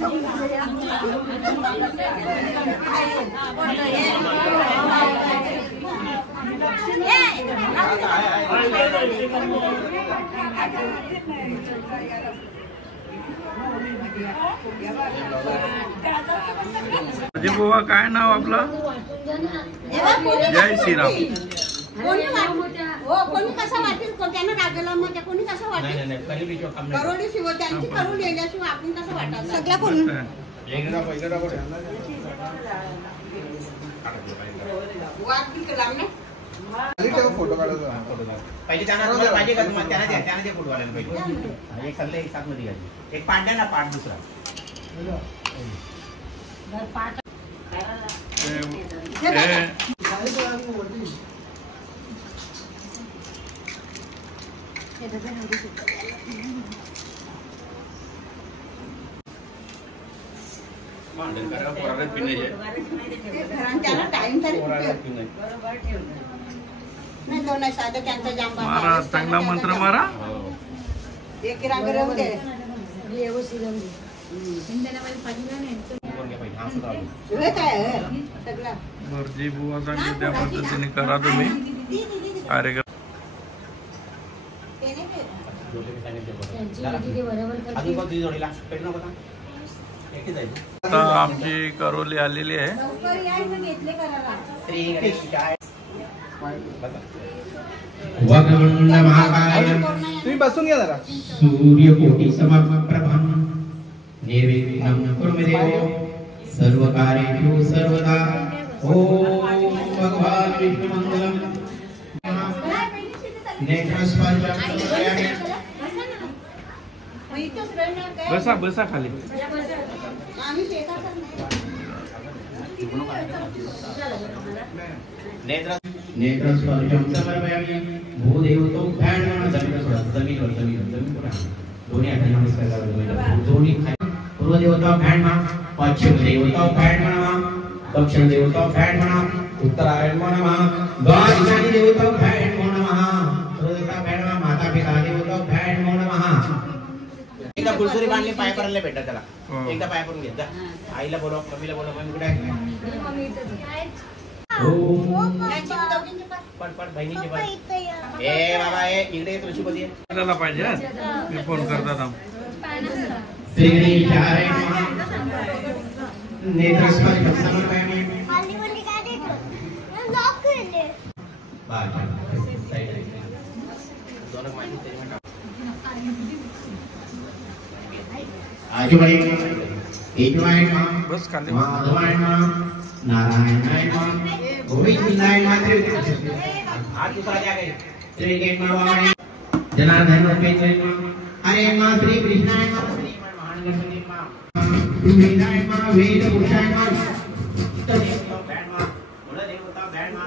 अजय बुवा काय नाव आपलं? जय श्रीराम. कोणी कसं वाटेल त्यांना राजाला मग कोणी कसं वाटेल करोडी शिव त्यांची करून लिहिल्याशिवाय आपण कसं वाटत सगळ्या कोणी फोटो काढायचा पहिले त्यांना पाहिजे का तुम्हाला त्यांना ते फोटो काढायला पाहिजे एक खाल्लं एक साथ मध्ये घातली एक पांढरा ना पाठ दुसरा मारा चांगला मंत्र मारा. जी बुवा सांगते त्या पद्धतीने करा तुम्ही कार्यक्रम. आता आमची करोली आलेली आहे. वक्रतुंड महाकाय तुम्ही बसून घ्या जरा. सूर्यकोटि समप्रभं निर्विघ्नं कुरु मे देव सर्वकार्येषु सर्वदा. ओम भगवान् विष्णुमंगलम्. बसा बसा खाली. नेत्रस्पर्शं समर्पयामि. भूदेवतो भैरवं जमीनवर दोन्ही हातांनी नमस्कार करा. दोन्ही पूर्व देवता भैरवा, पश्चिम देवता भैरवा, दक्षिण देवता भैरवा, उत्तरायण नमः, द्वादशानी देवता भैरवा नमः, देवता भैरवा, माता पिता देवता भैरवा नमः. एकदा फुलसुरी बांधली पाय करायला भेटत त्याला. एकदा पाय करून घेत जा. आईला बोलव, मम्मीला बोलव. मम्मी कुठे आहे? पण बहिणीची पण ए बाबा ए इकडे तुळशीपती करायला पाहिजे. मी फोन करतात. श्री गणेशाय नमः. नेत्रस्पर्शं समर्पयामि. आजुबाई एकवाय नमः. बस खाली. माधवाय नमः. नारायणाय नमः. गोविंदाय नमः. हाथ दूसरा क्या करे श्री कृष्णाय जनार्दन रूपे हरे नमः. श्री कृष्णाय नमः. श्री महागणपति नमः. वेदाय नमः. वेद पुरुषाय नमः. देवता बैठमा बोला देवता बैठमा.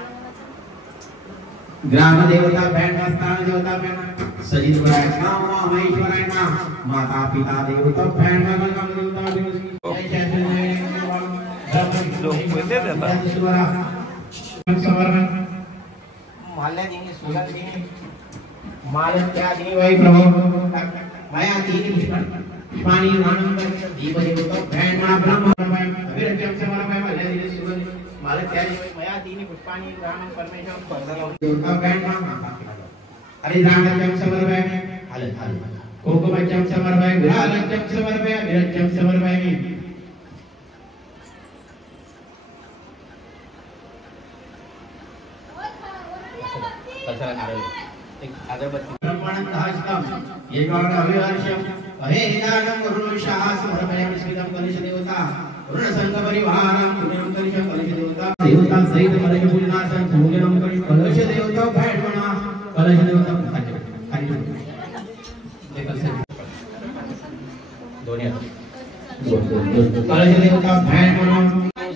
ग्राम देवता बैठमा. स्थान देवता बैठमा. सजीवराय नमः. महेश्वराय नमः. माता पिता देवता बैठमा. गंगा देवता माल्या देंगे सुगंध देंगे माल क्या दी वही प्रभु माया दी पुष्पाणि नानम दीप देवता भैरवा ब्रह्म अभिरक्षम समर्पय माल्या दी सुगंध माल क्या दी माया दी पुष्पाणि रामन परमेश्वर परदला देवता भैरवा हरि रामचम समर्पय हल हल कुकुमचम समर्पय गुलालचम समर्पय अभिरक्षम समर्पय कचरा नारळ एक अगरबत्ती ब्रह्मणं दास्तं एकाग्र अभिवर्षं अहे निदानं गुरुशाह समर्पयामि. विस्मितं कलिश देवता ऋणसंग परिवारं पुण्यं कलिश कलिश देवता देवता सहित कलिश पुण्यनाशं पूजनं कलिश कलिश देवता भैरवना कलिश देवता खाली दोन्ही कलिश देवता भैरवना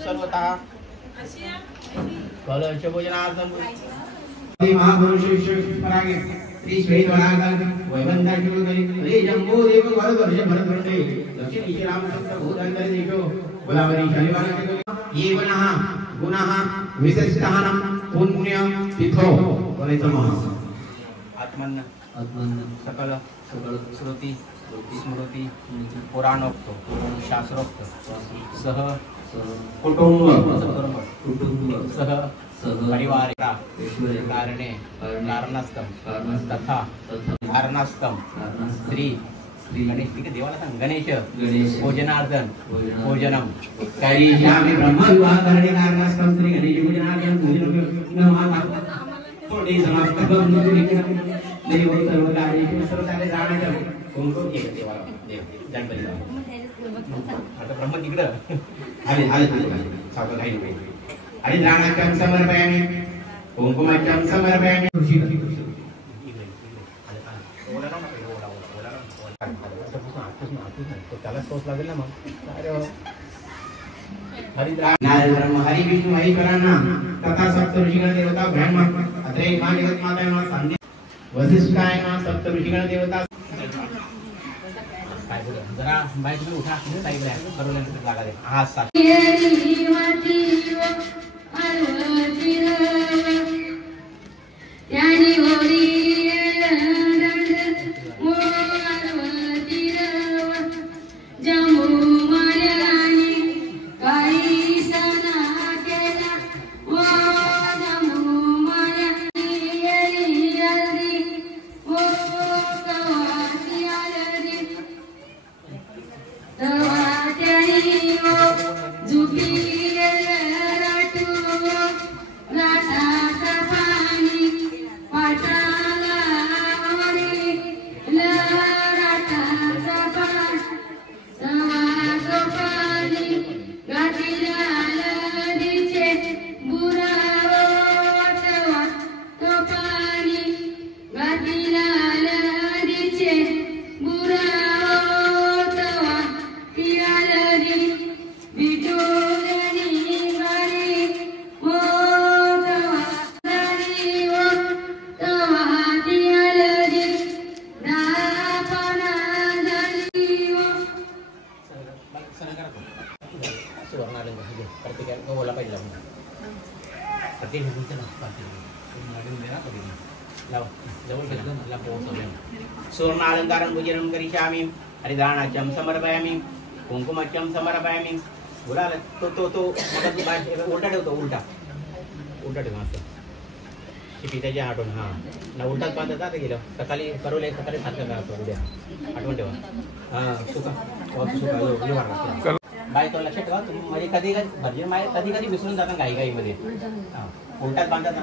सर्वतः कलश भोजनार्थं महापुरुष परागे श्री श्वेतवरागल वैवंदाचुगली रे जंबो देव वरवर्ष भरतवंदे दक्षिण ईश रामचंद्र भूतंदर देशो गुलावरी शनिवारके येवनः गुणः विशिष्टहनं पुण्य तिथो वरेतमः आत्मन सकल सकल श्रुति स्मृती पुराणोक्त शास्त्रोक्त सह कुटुंब सह परिवार कारणे कारणास्तम तथा कारणास्तम श्री गणेश देवाला सांग गणेश भोजनार्दन भोजनम करिष्यामि ब्रह्मविवाह करणे कारणास्तम श्री गणेश भोजनार्दन भोजनम थोडी समाप्त करून देव सर्व कार्य सर्व कार्य जाणायचं कुंकुम केलं देवाला देव गणपतीला आता ब्रह्म तिकडं आले सावध काही आणि दानाचम समर्पयामि कुंकुमाचम समर्पयामि त्याला तोच लागेल ना मग नारद ब्रह्म हरि विष्णू महेश्वरांना तथा सप्त ऋषिगण देवता ब्रह्मा अत्रेय मा देवता माता यांना सांगे वसिष्ठाय ना सप्त ऋषिगण देवता काय बोल जरा बाईक में उठा साइड में करो लेने लगा दे हाथ साथ यानी होरी सुवर्ण अलंकारं भुजनं करिष्यामि हरिदानाचम समर्पयामि कुंकुमाचम समर्पयामि बोला तो मग उलटा ठेवतो उलटा ठेव मस्त शिपी त्याच्या आठवण हां ना उलटाच बांधत आता गेलं सकाळी करवले सकाळी सारखं राहतो उद्या आठवण ठेवा हां सुका बाय तो लक्षात ठेवा तुम्ही म्हणजे कधी भजन माय कधी विसरून जाता घाईमध्ये हां उलटाच बांधता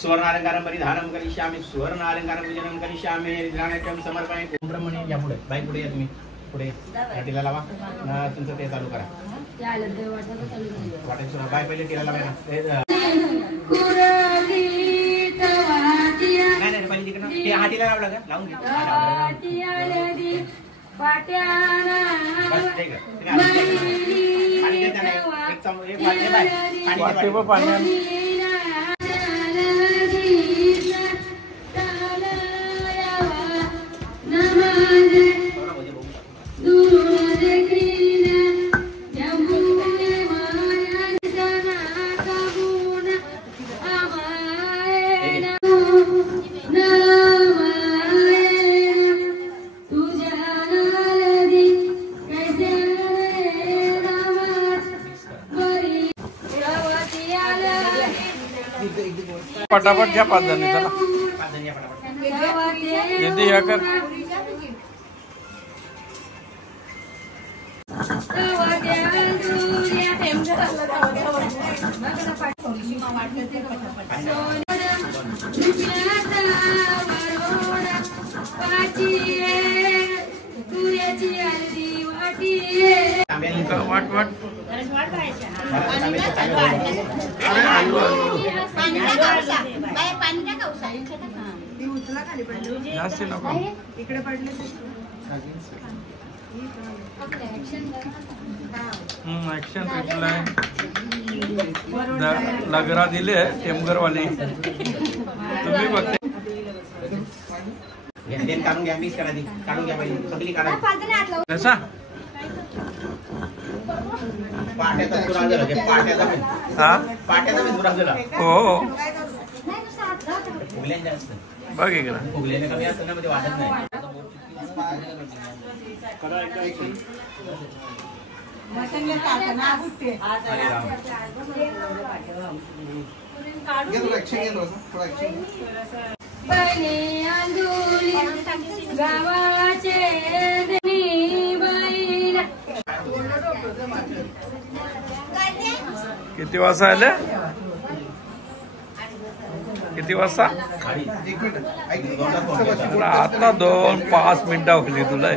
सुवर्ण अलंकारं परिधानं करिष्यामि सुवर्ण अलंकारं पूजनं करिष्यामि हरिदानाचम समर्पयामि ओम ब्रह्मणे या पुढे बाई पुढे या तुम्ही पुढे टीला लावा तुमचं ते चालू करा वाटेल सुरू बाय पहिले टीला लावा नाही पहिले तिकडनं ते हाटीला लावला का लावून घे पटापट घ्या 5 जणी चला यदि या कर वाट जास्त नको इकडे पडले ऍक्शन रिप्लाय लगरा दिले टेमगरवाले तुम्ही बघते काढून घ्या मिक्स करा दी काढून घ्या पाहिजे सगळी काढा कसा पाट्याचा सुरा झाला पाट्याचा हा पाट्याचा सुरा झाला हो फुगल्यांच्या असतं बघ इकडं. फुगलेले कमी असतं ना, मध्ये वाटत नाही. किती वाजता आले? किती वाजता? आता 2-5 मिनिटं होली तुला.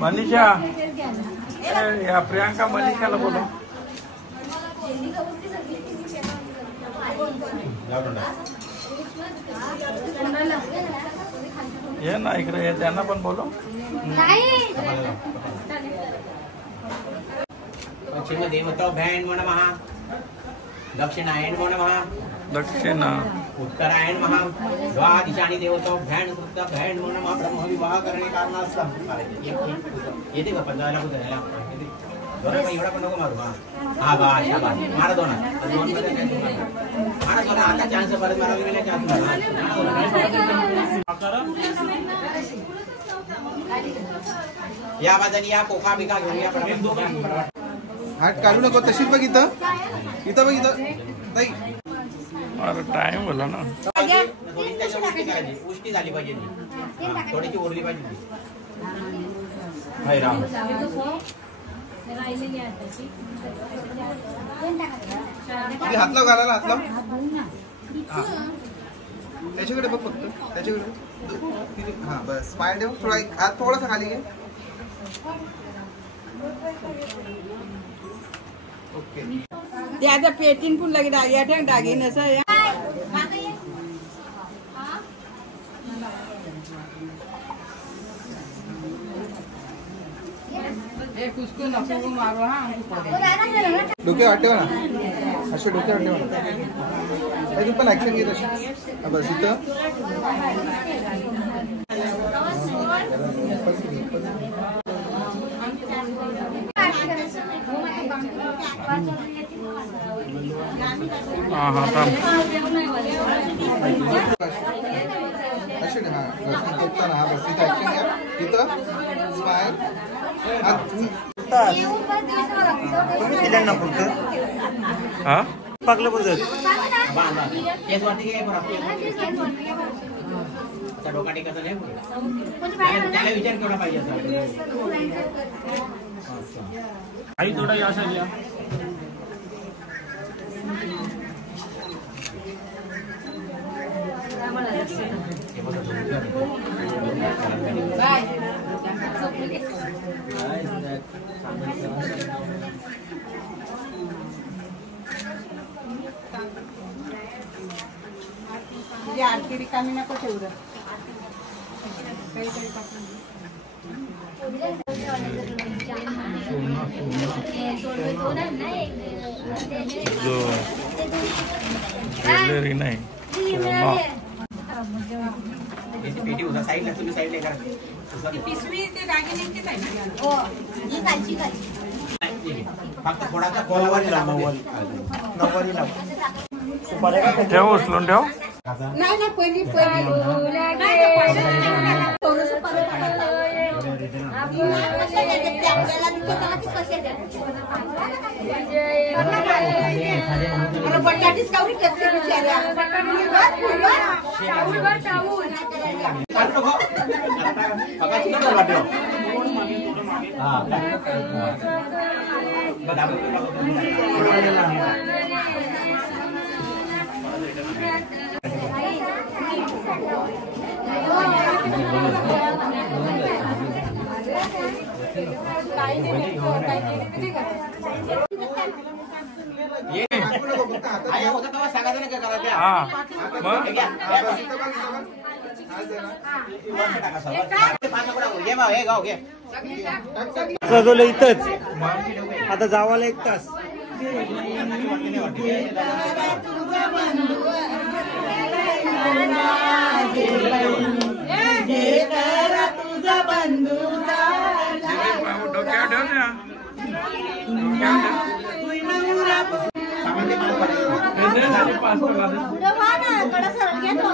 मनीषा, या प्रियांका मनीषाला बोलो. ये ना इकडे, ये त्यांना पण बोलो. पश्चिम देवतो भैण नमः, दक्षिणायन नमः, दक्षिणा, उत्तरायण महा, द्वादिशानी देवतो भैण सुद्धा भैण नमः. ब्रह्म विवाह करणे कारणास्तव येते का 15 कुठे दोन एवढा पण नको मारू. हा बा शाबास मारा दोन मारा दोन. आता चान्स परत मारा वेगळ्या चान्स. या बाजूला या कोका बिका घेऊन या. हात काढू नको, तशीच बघ इथं. इथं बघ इथं ताई. अरे टाइम बोला ना. पुष्टी झाली पाहिजे, थोडीशी ओरली पाहिजे. हाय राम. हात लाव घालायला, हात लाव. त्याच्याकडे बघ फक्त, त्याच्याकडे. हा बस, पाय ठेव. थोडा हात थोडासा खाली घे. ओके. त्याच्या पेटीन पण लगे दागिन असं. डोक्यावर ठेवा ना, असे डोक्यावर ठेवा ना. तू पण ऍक्शन घेत अशी. बस इथं. हा हा थांब. असे हा ना. बस इथं ऍक्शन घ्या. इथं स्माइल. तुम्ही दिल्या ना फक्त. हा पाकलं बोलत. केस वाटते की डोका टेकायचा नाही. त्याला विचार केला पाहिजे. आई थोडा यासा घ्या. आरती रिकामी नको ठेवलं. ज्वेलरी नाही. पेटी होता साईडला. तुम्ही साईडला करा. फक्त थोडासा कोलावरी लाव. ठेव, उचलून ठेव. नाही पहिली बटाटीच कावरी करते बिचाऱ्या. सजवलं इथंच. आता जावाला 1 तास. डोक्यावर ठेव ना. पाच करा दे. पुढं व्हा ना, कडा सरळ घ्या तो.